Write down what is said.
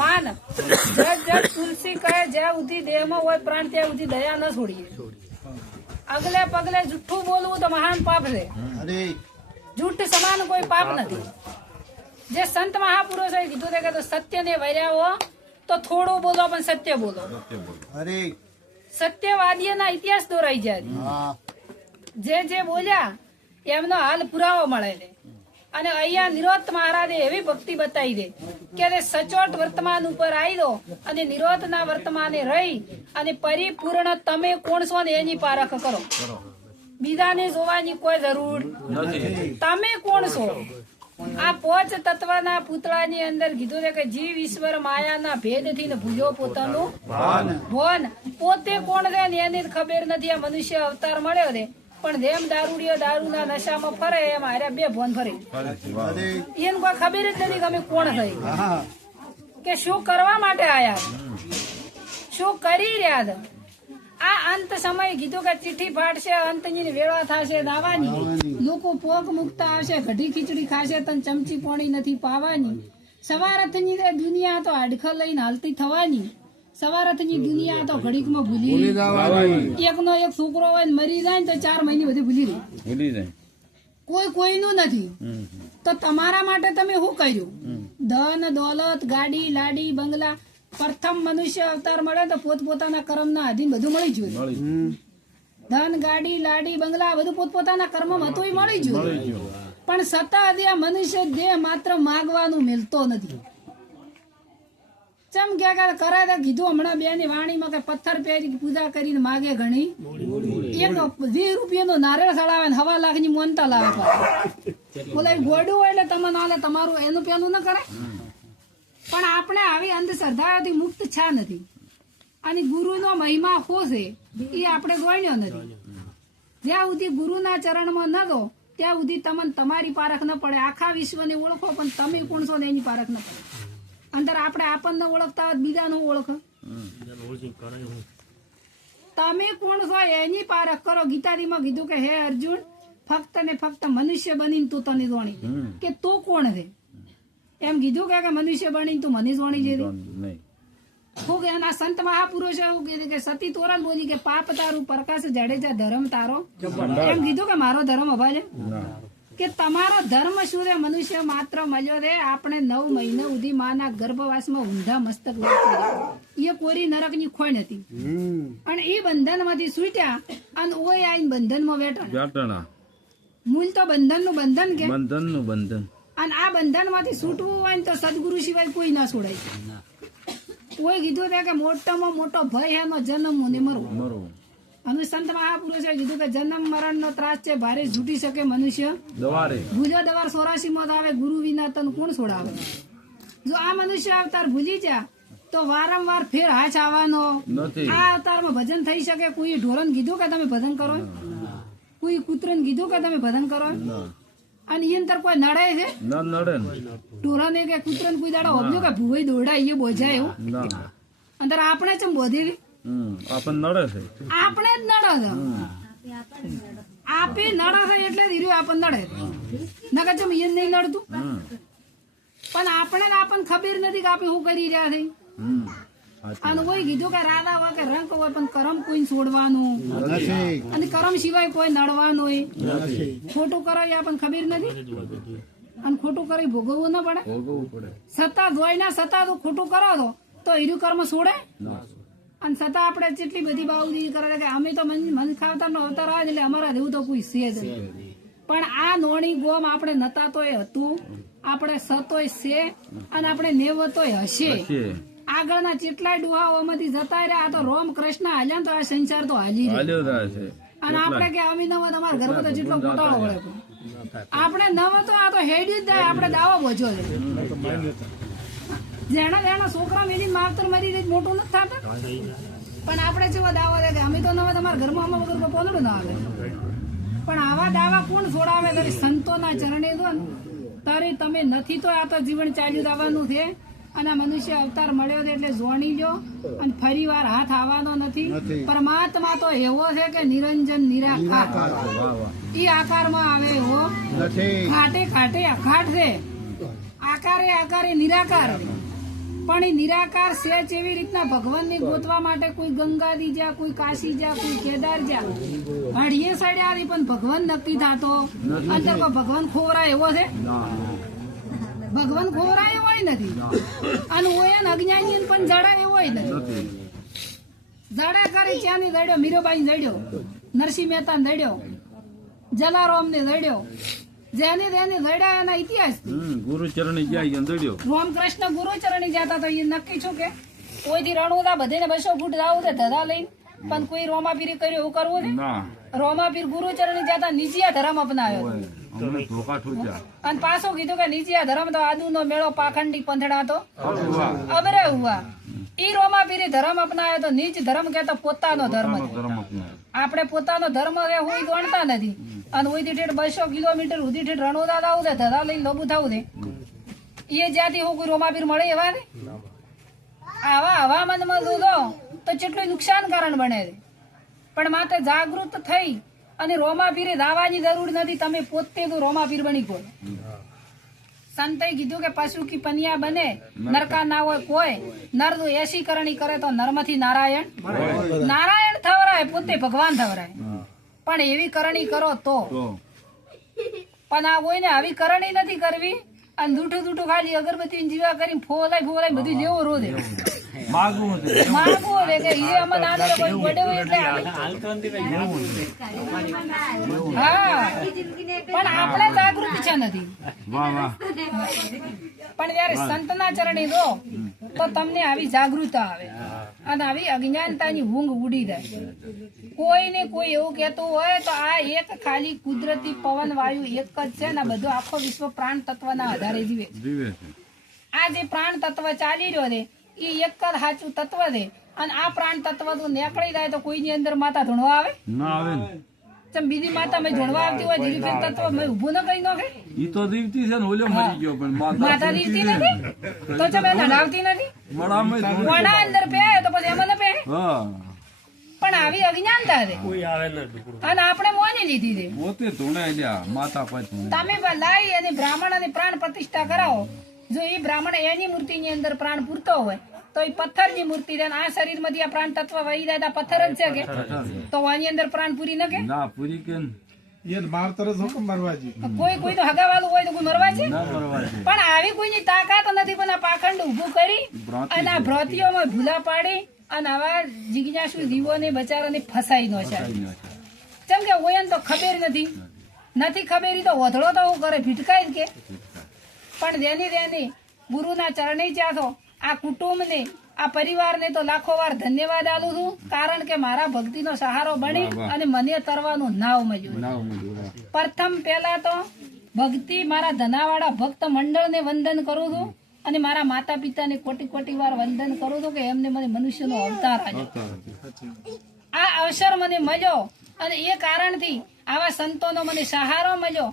માન જગ જગ તુલસી કહે જ્યાં સુધી દેહમાં હોય પ્રાણ ત્યાં સુધી દયા ન છોડીએ. અગલે પગલે જુઠ્ઠું બોલવું તો મહાન પાપ છે. જૂઠ સમાન કોઈ પાપ નથી. જે સંત મહાપુરુષોએ કીધું છે કે તો સત્યને વર્યા હો તો થોડું બોલો પણ સત્ય બોલો. સત્યવાદીઓના ઇતિહાસ દોરાઈ જાય. જે બોલ્યા એમનો હાલ પુરાવો મળે છે. અને અહીંયા નિરોધ મહારાજે એવી ભક્તિ બતાવી દે કે સચોટ વર્તમાન ઉપર આવી દો અને નિરોધના વર્તમાને રહી અને પરિપૂર્ણ તમે કોણ છો ને એની પારખ કરો. બીજાને જોવાની કોઈ જરૂર નથી. તમે કોણ છો? આ પોચ તત્વના પૂતળાની અંદર કીધું છે કે જીવ ઈશ્વર માયાના ભેદથી ભૂલ્યો પોતાનું ભોન. પોતે કોણ છે ને એની ખબર નથી. આ મનુષ્ય અવતાર મળ્યો છે પણ જેમ દારૂડિયો દારૂના નશામાં ફરે એમ હારે બે ભોન ફરે. એને કોઈ ખબર જ નથી કે અમે કોણ થઈ કે શું કરવા માટે આયા, શું કરી રહ્યા હતા. આ અંત સમય કીધું કે ચીઠી ફાટશે, અંતની વેળા થશે દાવાની, લોકો પોક મુકતા આવશે, ઘડી ખીચડી ખાશે તન ચમચી પોણી નથી પાવાની. સવારથની દુનિયા તો હાડખા લઈને હાલતી થવાની. સવારથની દુનિયા તો ઘડીકમાં ભૂલી જવાની. એકનો એક છોકરો હોય ને મરી જાય ને તો 4 મહિને બધું ભૂલી જાય. કોઈ કોઈનું નથી. તો તમારા માટે તમે શું કર્યું? ધન દોલત ગાડી લાડી બંગલા. પ્રથમ મનુષ્ય અવતાર મળે તો પોતપોતાના કર્મના આધીન બધું મળી ગયું. ધન ગાડી લાડી બંગલા બધું પોતપોતાના કર્મમાં હતું એ મળી ગયું. પણ સતત આ મનુષ્ય દેહ માત્ર માગવાનું મિલતો નથી. ચમ ક્યાં કરે કીધું હમણાં બેની વાણીમાં કે પથ્થર પહેરી પૂજા કરીને માગે ઘણી. એક 20 રૂપિયાનો નારિયેળ સડાવે ને 1.25 લાખની મોનતા લાવે. બોલે ગોડું હોય એટલે તમે ના લે તમારું એનું પેલું ન કરે. પણ આપણે આવી અંધશ્રદ્ધાઓથી મુક્ત છા નથી. અને ગુરુનો મહિમા શું છે એ આપણે જોઈનો નથી. જ્યાં સુધી ગુરુના ચરણમાં ન દો ત્યાં સુધી તમને તમારી પારખ ન પડે. આખા વિશ્વને ઓળખો પણ તમે કોણ છો ને એની પારખ ન પડે. અંદર આપણે આપણને ઓળખતા હોય બીજાનું ઓળખ. તમે કોણ છો એની પારખ કરો. ગીતાજીમાં કીધું કે હે અર્જુન ફક્ત ને ફક્ત મનુષ્ય બનીને તું તને જોણી કે તું કોણ છે એમ કીધું કે મનુષ્ય બનીને તું મને જોણી છે. ખૂબ એના સંત મહાપુરુષો એવું કીધું કે સતી તોરલ બોલી કે પાપ તારું પ્રકાશ જાડેજા ધર્મ તારો. એમ કીધું કે મારો ધર્મ અભાજે કે તમારો ધર્મ શું છે? મનુષ્ય માત્ર મળ્યો રે આપણે 9 મહિના સુધી માના ગર્ભવાસમાં ઊંધા મસ્તક એ કોરી નરકની ખોઈ નથી. અને એ બંધન માંથી છૂટ્યા અને ઓય આઈને બંધનમાં બેઠા. મૂળ તો બંધન નું બંધન કે બંધન. અને આ બંધન માંથી છૂટવું હોય ને તો સદગુરુ સિવાય કોઈ ના છોડાય. કોઈ કીધું કે મોટામાં મોટો ભય એનો જન્મ ને મરવું. અને સંત મહાપુરુષે કીધું કે જન્મ મરણ નો ત્રાસ છે ભારે છૂટી શકે મનુષ્ય ભૂલ્યો દવાર 84 મોત આવે ગુરુ વિના તન કોણ છોડાવે. જો આ મનુષ્ય અવતાર ભૂલી જા તો વારંવાર ફેર હાચ આવવાનો. આ અવતારમાં ભજન થઈ શકે. કોઈ ઢોરન કીધું કે તમે ભજન કરો, કોઈ કૂતરન કીધું કે તમે ભજન કરો. અને એ અંતર કોઈ નડે છે? ઢોરને કે કૂતરન કોઈ દાડો હોબ્યો કે ભૂવાઈ દોડાય એ બોજાય એવું અંદર આપણે ચમ બોધેલી આપણે જ નડે છે. આપે નડે છે એટલે ધીરે આપણને નડે. નકર ચમ એ નહીં નડતું. પણ આપણને ખબર નથી કે આપણે શું કરી રહ્યા છે. અને કોઈ કીધું કે રાધા હોય કે રંગ હોય પણ કરમ કોઈ છોડવાનું અને કરમ સિવાય કોઈ નડવાનું હોય. ખોટું કરો એ આપણને ખબર નથી. અને ખોટું કરી ભોગવવું ન પડે. સત્તા જોઈને સત્તા તો ખોટું કરો તો એનું કર્મ છોડે. અને છતાં આપણે જેટલી બધી બાઉદી કરે કે અમે તો મન ખાવતા નો અવતાર આવે એટલે અમારા જેવું તો કોઈ છે જ. પણ આ નોણી ગોમ આપણે નતા તોય હતું, આપણે સતોય છે અને આપણે નેવતોય હશે. આગળના જેટલાય ડુહાઓમાંથી જતા રહ્યા. આ તો રોમ કૃષ્ણ હાલ્યા તો આ સંસાર તો હાલી રહ્યો. અને આપણે કે અમે નવ તમારા ઘરમાં તો જેટલો ગોટાળો વળે આપણે નવ તો આ તો હેડી જ જાય. આપણે દાવો બોજો છે. જેના છોકરા મેલી માવતર મરી રહી મોટું નથી થતા. પણ આપણે જેવો દાવો દે કે અમે તો નવા તમારા ઘરમાં અમે વગર પોલડું ના આવે. પણ આવા દાવા કોણ છોડાવે? તારી સંતોના ચરણે દો તારે તમે નથી તો આ તો જીવન ચાલ્યું દાવાનું છે. અને મનુષ્ય અવતાર મળ્યો છે એટલે જોણી લ્યો. અને ફરી વાર હાથ આવવાનો નથી. પરમાત્મા તો એવો છે કે નિરંજન નિરાકાર એ આકારમાં આવે એવો ખાટે ખાટે અખાટ છે. આકારે આકારે નિરાકાર. પણ એ નિરાકાર છે એવી રીતના ભગવાનને ગોતવા માટે કોઈ ગંગાજી જા, કોઈ કાશી જા, કોઈ કેદાર જા, હાડીએ સડ્યા હતી પણ ભગવાન નક્કી થતો અંદર કોઈ ભગવાન ખોવરાય એવો છે? ભગવાન ખોવરાય એવો નથી, અને ઓયન અજ્ઞાની પણ જડાય એવો નથી. જડા કરી ત્યાંની દડ્યો, મીરાબાઈ દડ્યો, નરસિંહ મહેતા દડ્યો, જલારામ ને દડ્યો, જેને તેને દડ્યા એના ઇતિહાસ. ગુરુચરણી ગયા દડ્યો. રામકૃષ્ણ ગુરુચરણી જતા તો એ નક્કી છું કે કોઈથી રણુદા બધે 200 ફૂટ જાવું છે ધધા લઈને, પણ કોઈ રોમાપીરી કર્યો એવું કરવું છે? રોમાપીર ગુરુચરણી જતા નીચિયા ધર્મ અપનાવ્યો અને પાછો કીધું કે નીચિયા ધર્મ તો આદુ નો મેળો પાખંડી પંથડા તો અબરે હુઆ. ઈ રોમાપીરી ધર્મ અપનાવ્યો તો નીચ ધર્મ કેતો પોતાનો ધર્મ. આપણે પોતાનો ધર્મ હોય ગણતા નથી, અને ઓઈથી ઠેઠ 200 કિલોમીટર સુધી ઠેઠ રણોદા આવું છે, ધધા લઈને લોબુ થવું છે. એ જ્યાંથી હું કોઈ રોમાપીર મળે એવા ને આવા હવામાનમાં દૂધો તો કેટલું નુકસાનકારણ બને છે. પણ માત્ર જાગૃત થઈ અને રોમાપીરે દાવાની જરૂર નથી, તમે પોતે તો રોમાપીર બની ગયો. સંતે કીધું કે પશુ કી પનિયા બને નરકા ના હોય કોઈ, નર તો એસી કરણી કરે તો નરમાંથી નારાયણ થવરાય, પોતે ભગવાન થવરાય. પણ એવી કરણી કરો તો, પણ આ કોઈને આવી કરણી નથી કરવી, અને દૂઠું ખાલી અગરબત્તી જીવા કરીને ફોલાય બધું લેવો રોધે માગવું છે કે એ અમને આને કોઈ ગોડે એટલે હા, પણ આપણે જાગૃત છે નથી. પણ જયારે સંતના ચરણે રહો તો તમને આવી જાગૃતતા આવે અને આવી અજ્ઞાનતાની ઊંઘ ઉડી જાય. કોઈને કોઈ એવું કહેતું હોય તો આ એક ખાલી કુદરતી પવન વાયુ એક જ છે ને બધું આખો વિશ્વ પ્રાણ તત્વના આધારે જીવે છે. આ જે પ્રાણ તત્વ ચાલી રહ્યો છે એ એક જ સાચું તત્વ છે, અને આ પ્રાણ તત્વ તો નીકળી જાય તો કોઈની અંદર માતા ધૂણવા આવે ના આવે. ચમ બીજી માતા મેં ધૂણવા આવતી હોય ધીરે ફેર તત્વ મેં ઉભું ન કરી નાખે. ઈ તો દીવતી છે ને ઓલો મરી ગયો પણ માતા દીવતી નથી તો ચમ એને હલાવતી નથી. વડા અંદર પે તો પછી એમાં ન પે. પણ આવી અજ્ઞાનતા છે અને આપણે મોની લીધી છે. પોતે ધૂણાય માતા પછી તમે લાઈ અને બ્રાહ્મણ અને પ્રાણ પ્રતિષ્ઠા કરાવો. જો એ બ્રાહ્મણ એની મૂર્તિની અંદર પ્રાણ પૂરતો હોય તો એ પથ્થરની મૂર્તિ છે, આ શરીર માંથી આ પ્રાણ તત્વ વહી જાય પથ્થર જ છે કે તો આની અંદર પ્રાણ પૂરી ન કે ના પૂરી કે કોઈ તો હગાવાળું હોય તો કોઈ મરવા છે. પણ આવી કોઈની તાકાત નથી, પણ આ પાખંડ ઉભું કરી અને આ ભ્રતિઓમાં ભૂલા પાડી અને આવા જિજ્ઞાસુ જીવોને બચારાને ફસાઈ નો છે. જેમ કે ઓયન તો ખબર નથી ખબર તો વધડો તો હું કરે ભીટકાય કે. પણ જેની ગુરુના ચરણે જાતો આ કુટુંબને આ પરિવારને તો લાખો વાર ધન્યવાદ આલું છું, કારણ કે મારા ભક્તિનો સહારો બની અને મને તરવાનું નાવ મળ્યું. પ્રથમ પહેલા તો ભક્તિ મારા ધનાવાળા ભક્ત મંડળને વંદન કરું છું, અને મારા માતા પિતાને કોટી વાર વંદન કરું છું કે એમને મને મનુષ્યનો અવતાર આપ્યો. આ અવસર મને મળ્યો અને એ કારણથી આવા સંતોનો મને સહારો મળ્યો